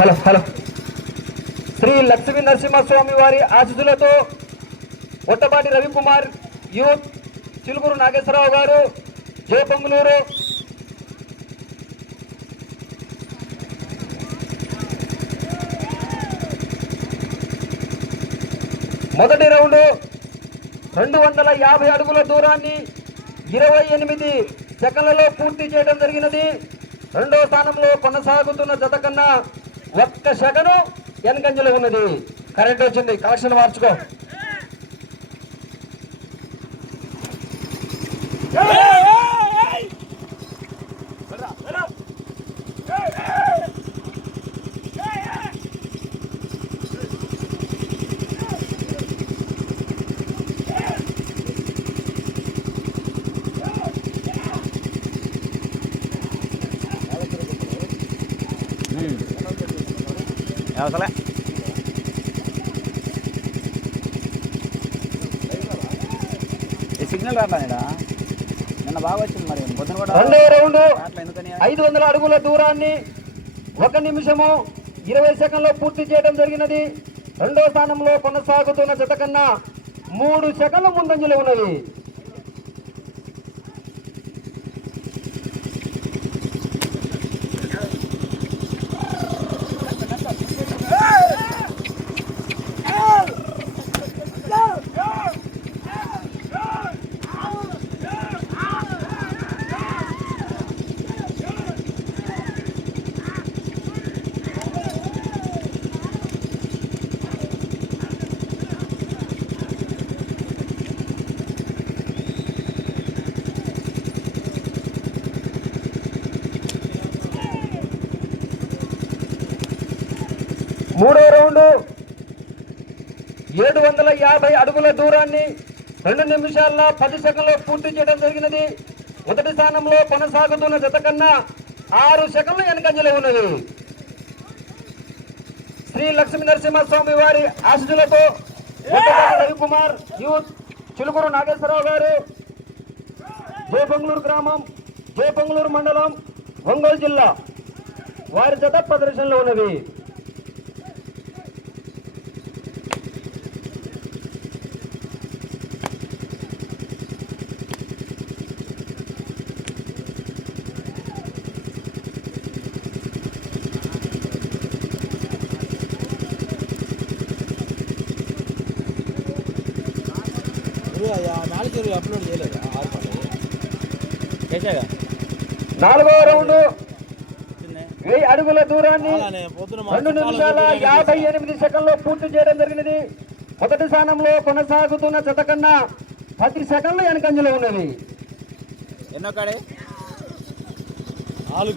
Hello hello Shri Lakshmi Narasimhaswamy వారి ఆశీస్సులతో ఒట్టపాటి Ravikumar youth Chilukuru Nageswararao గారు జయ పొంగులూరు మొదటి రౌండ్ 250 అడుగుల దూరాన్ని 28 సెకండ్లలో పూర్తి చేయడం జరిగినది. రెండో స్థానంలో కొనసాగుతున్న జత కన్నా 1 సెకను వెనకంజలో ఉన్నది. కరెక్ట్ వచ్చింది, కలెక్షన్ మార్చుకో. అవసలే ఈ సిగ్నల్ రాట్లా నిన్న బాగా వచ్చింది. మరి రెండో రౌండ్ 500 అడుగుల దూరాన్ని 1 నిమిషము 20 సెకండ్లో పూర్తి చేయడం జరిగినది. రెండో స్థానంలో కొనసాగుతున్న జత కన్నా 3 సెకండ్ల ముందంజలో ఉన్నది. మూడో రౌండ్ 750 అడుగుల దూరాన్ని 2 నిమిషాల 10 సెకండ్లో పూర్తి చేయడం జరిగినది. మొదటి స్థానంలో కొనసాగుతున్న జత కన్నా 6 సెకండ్లు వెనకంజలో ఉన్నది. శ్రీ లక్ష్మీ నరసింహస్వామి వారి ఆశీస్సులతో రవికుమార్ యూత్ చిలుకూరు నాగేశ్వరరావు గారు జయ పొంగులూరు గ్రామం జయ పొంగులూరు మండలం ఒంగోలు జిల్లా వారి జత ప్రదర్శనలో ఉన్నవి. అప్లోడ్ చేయలేదా? నాలుగో రౌండ్ 1000 అడుగుల దూరాన్ని 2 నిమిషాల 58 సెకండ్లో పూర్తి చేయడం జరిగినది. మొదటి స్థానంలో కొనసాగుతున్న జత కన్నా 10 సెకండ్లు వెనకంజలో ఉన్నది. ఎన్నో కాడే 4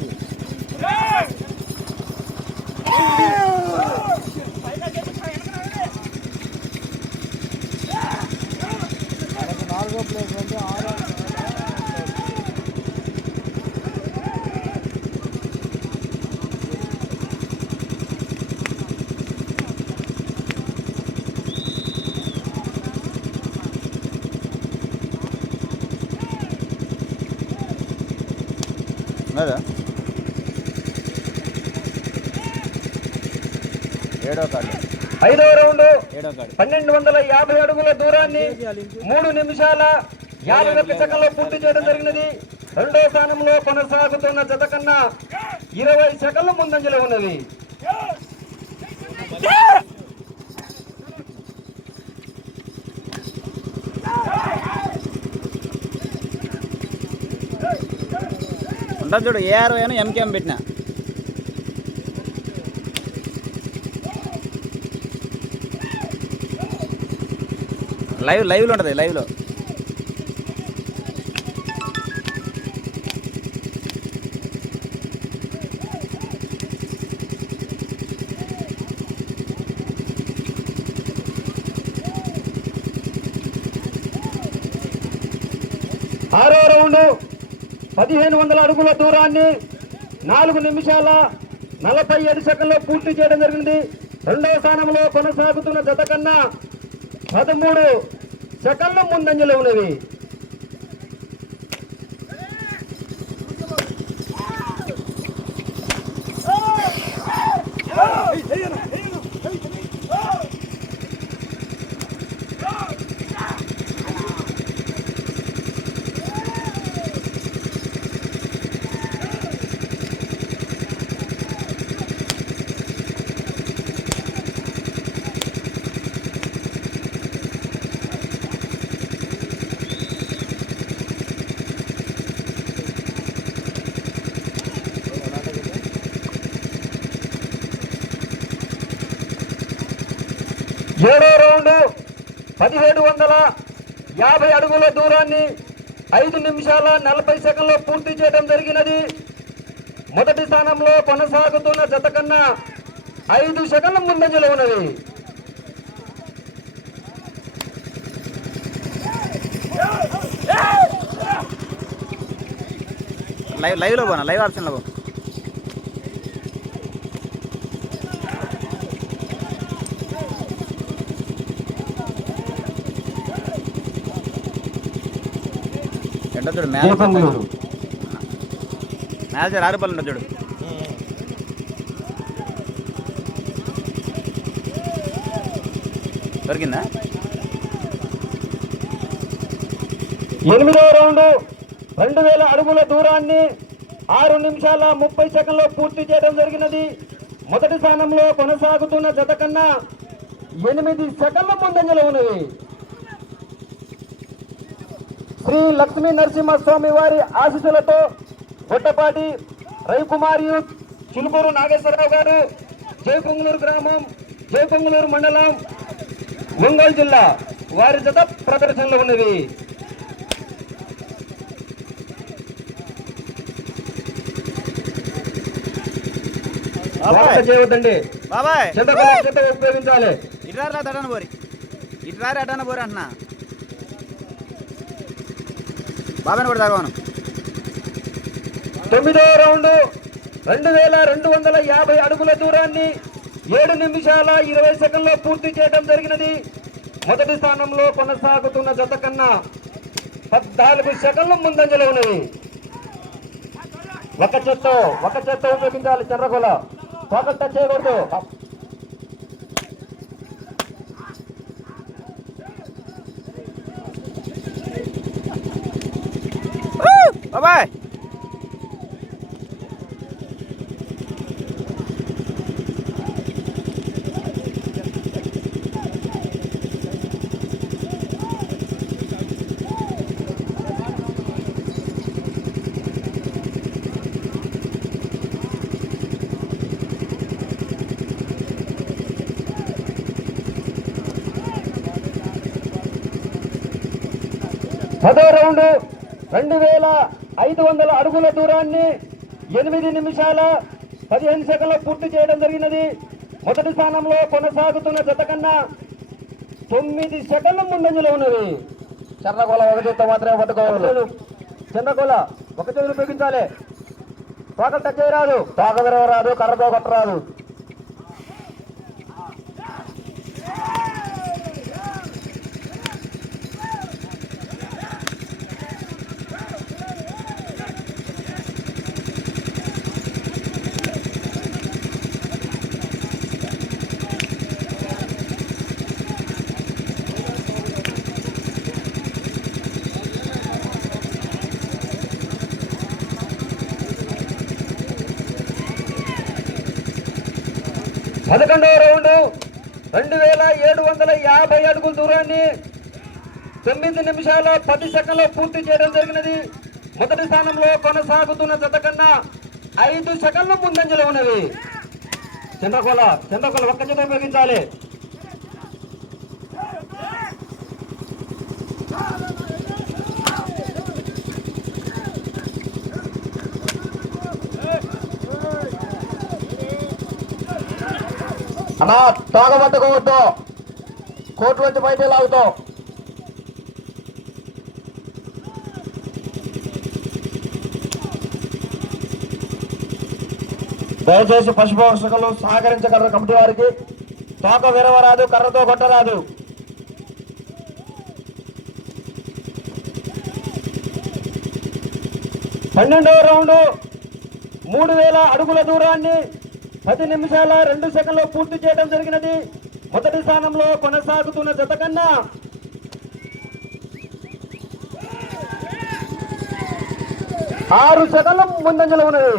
ప్లేస్ అంటే 6 లేదా 7వ కార్డు. 5వ రౌండ్ 1250 అడుగుల దూరాన్ని 3 నిమిషాల 51 సెకండ్లో పూర్తి చేయడం జరిగినది. రెండో స్థానంలో కొనసాగుతున్న జత కన్నా 20 సెకండ్ల ముందంజలో ఉన్నది. ఉంటుంది చూడు, ఏఆర్ అని ఎంకేఎం పెట్టినా లైవ్లో ఉంటుంది. లైవ్లో ఆరో రౌండ్ 1500 అడుగుల దూరాన్ని 4 నిమిషాల 47 సెకండ్లో పూర్తి చేయడం జరిగింది. రెండవ స్థానంలో కొనసాగుతున్న జత కన్నా 13 సెకండ్ల ముందంజలో ఉన్నవి. ఏడో రౌండ్ 1750 అడుగుల దూరాన్ని 5 నిమిషాల 40 సెకండ్లో పూర్తి చేయడం జరిగినది. మొదటి స్థానంలో కొనసాగుతున్న జత కన్నా 5 సెకండ్ల ముందంజలో ఉన్నది. లైవ్లో పోనా, లైవ్ ఆప్షన్లో పో. ఎట్లా చూడు మ్యాచ్ 6 రూపాయలు ఉంటుంది చూడు. దొరికిందా? 8వ రౌండ్ 2000 అడుగుల దూరాన్ని 6 నిమిషాల 30 సెకండ్లో పూర్తి చేయడం జరిగినది. మొదటి స్థానంలో కొనసాగుతున్న జత కన్నా 8 సెకండ్ల ముందంజలో ఉన్నది. శ్రీ లక్ష్మీ నరసింహస్వామి వారి ఆశీస్సులతో గొట్టపాటి రవికుమార్ యూత్, చిలుకూరు నాగేశ్వరరావు గారు, జయపొంగులూరు గ్రామం, జయపొంగులూరు మండలం, ఒంగోలు జిల్లా వారి జత ప్రదర్శనలో ఉన్నవి. చేయవద్దండి బాబాయ్, చెత్త ఉపయోగించాలి. ఇట్రారు అటాన పోరి, ఇట్రారు అటాన పోరి అంటున్నా. బాబాయ్ కూడా తగవను. 9వ రౌండ్ 2250 అడుగుల దూరాన్ని 7 నిమిషాల 20 సెకండ్లో పూర్తి చేయడం జరిగినది. మొదటి స్థానంలో కొనసాగుతున్న జత కన్నా 14 సెకండ్ల ముందంజలో ఉన్నది. ఒక చెత్త ఉపయోగించాలి. చర్రగొల పోకట్ టచ్ చేయకూడదు. బాబాయ్ పదో రౌండ్ 2500 అడుగుల దూరాన్ని 8 నిమిషాల 15 సెకండ్లో పూర్తి చేయడం జరిగినది. మొదటి స్థానంలో కొనసాగుతున్న జత కన్నా 9 సెకండ్ల ముందంజలో ఉన్నది. చర్రగొల ఒక చేత మాత్రమే పట్టుకోవాలి. చంద్రగొల ఒక చేతులు ఉపయోగించాలి. తోకలు టచ్ చేయరాదు, తోక విరవరాదు, కర్రతో కొట్టరాదు. పదకొండవ రౌండ్ 2750 అడుగుల దూరాన్ని 9 నిమిషాల 10 సెకండ్లో పూర్తి చేయడం జరిగినది. మొదటి స్థానంలో కొనసాగుతున్న జత కన్నా 5 సెకండ్ల ముందంజలో ఉన్నది. చంద్రకోల ఒక్క చేత ఉపయోగించాలి. అన్నా తోక పట్టుకోవద్దు, కోర్టు వచ్చి బయట లాగుతావు. దయచేసి పశుపోషకులు సహకరించగలరు. కమిటీ వారికి తోక విరవరాదు, కర్రతో కొట్టరాదు. పన్నెండవ రౌండ్ 3000 అడుగుల దూరాన్ని 10 నిమిషాల 2 సెకండ్లో పూర్తి చేయడం జరిగినది. మొదటి స్థానంలో కొనసాగుతున్న జత కన్నా 6 సెకండ్ల ముందంజలో ఉన్నది.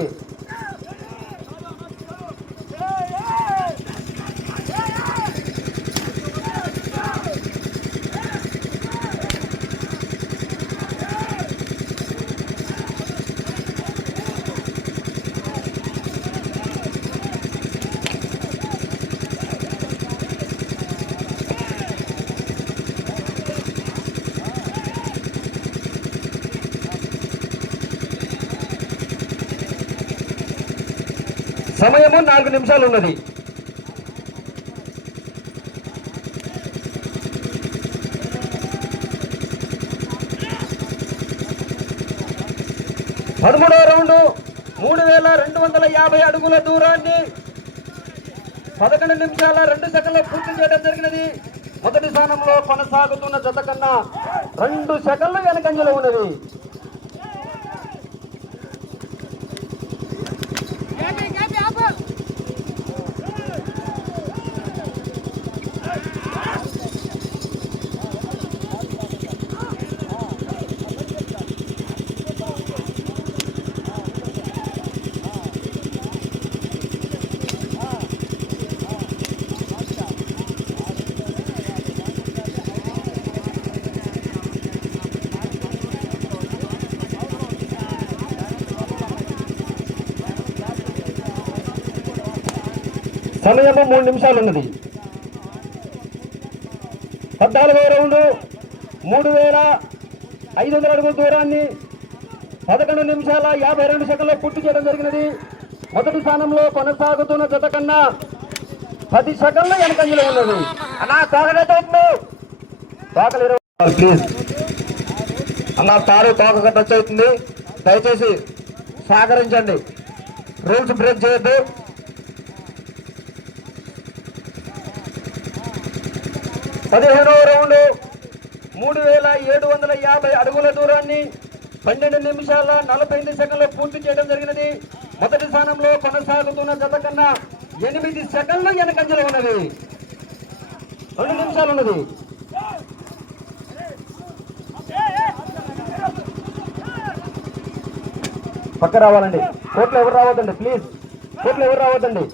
సమయము 4 నిమిషాలు ఉన్నది. పదమూడవ రౌండ్ 3250 అడుగుల దూరాన్ని 11 నిమిషాల 2 సెకండ్లు పూర్తి చేయడం జరిగినది. మొదటి స్థానంలో కొనసాగుతున్న జత కన్నా 2 సెకండ్లు వెనకంజలో ఉన్నది. సమయము 3 నిమిషాలు ఉన్నది. 14వ రౌండ్ 3500 అడుగుల దూరాన్ని 11 నిమిషాల 52 సెకండ్లు పూర్తి చేయడం జరిగినది. మొదటి స్థానంలో కొనసాగుతున్న జత కన్నా 10 సెకండ్లు వెనకంజలో ఉన్నది. అన్నా తోకనైతే తోకలు ప్లీజ్ అన్నా, తారు తోక టచ్ అవుతుంది. దయచేసి సహకరించండి, రూల్స్ బ్రేక్ చేయొద్దు. 15వ రౌండ్ 3750 అడుగుల దూరాన్ని 12 నిమిషాల 45 సెకండ్లు పూర్తి చేయడం జరిగినది. మొదటి స్థానంలో కొనసాగుతున్న జత కన్నా 8 సెకండ్లు వెనకంజలో ఉన్నది. 2 నిమిషాలు ఉన్నది. పక్క రావాలండి, కోర్టులో ఎవరు రావద్దండి ప్లీజ్, కోర్టులో ఎవరు రావద్దండి.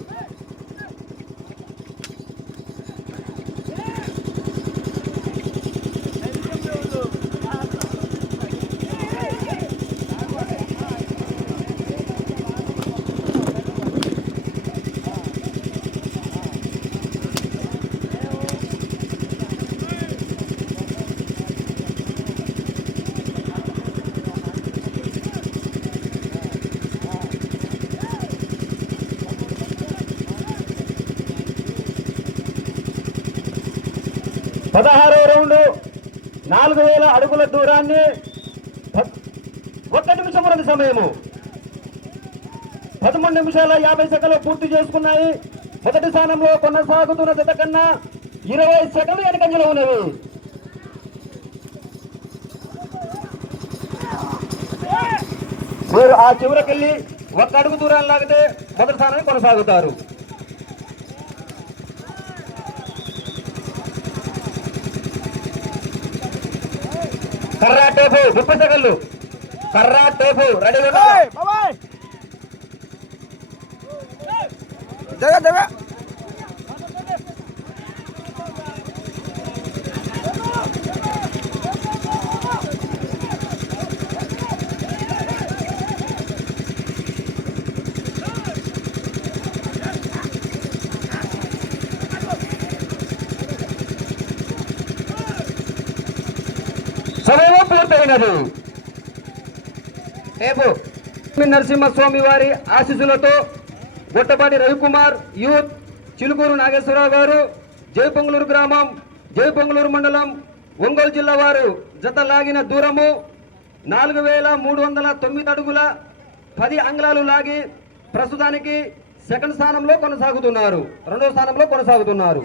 పదహారవ రౌండ్ 4000 అడుగుల దూరాన్ని 1 నిమిషం ఉన్నది. సమయము 13 నిమిషాల 50 సెకండ్లు పూర్తి చేసుకున్నాయి. మొదటి స్థానంలో కొనసాగుతున్న జత కన్నా 20 సెకండ్లు వెనకంజలో ఉన్నవి. మీరు ఆ చివరకెళ్ళి 1 అడుగు దూరాన్ని లాగితే మొదటి స్థానాన్ని కొనసాగుతారు. కర్రా టేపు 30 సెకండ్లు. కర్రా టేపు రెడీగా సమయం పూర్తయినది. రేపు నరసింహస్వామి వారి ఆశీస్సులతో గొట్టపాటి రవికుమార్ యూత్, చిలుకూరు నాగేశ్వరరావు గారు, జయపొంగులూరు గ్రామం, జయపొంగులూరు మండలం, ఒంగోలు జిల్లా వారు జత లాగిన దూరము 4309 అడుగుల 10 అంగుళాలు లాగి ప్రస్తుతానికి సెకండ్ స్థానంలో కొనసాగుతున్నారు, 2వ స్థానంలో కొనసాగుతున్నారు.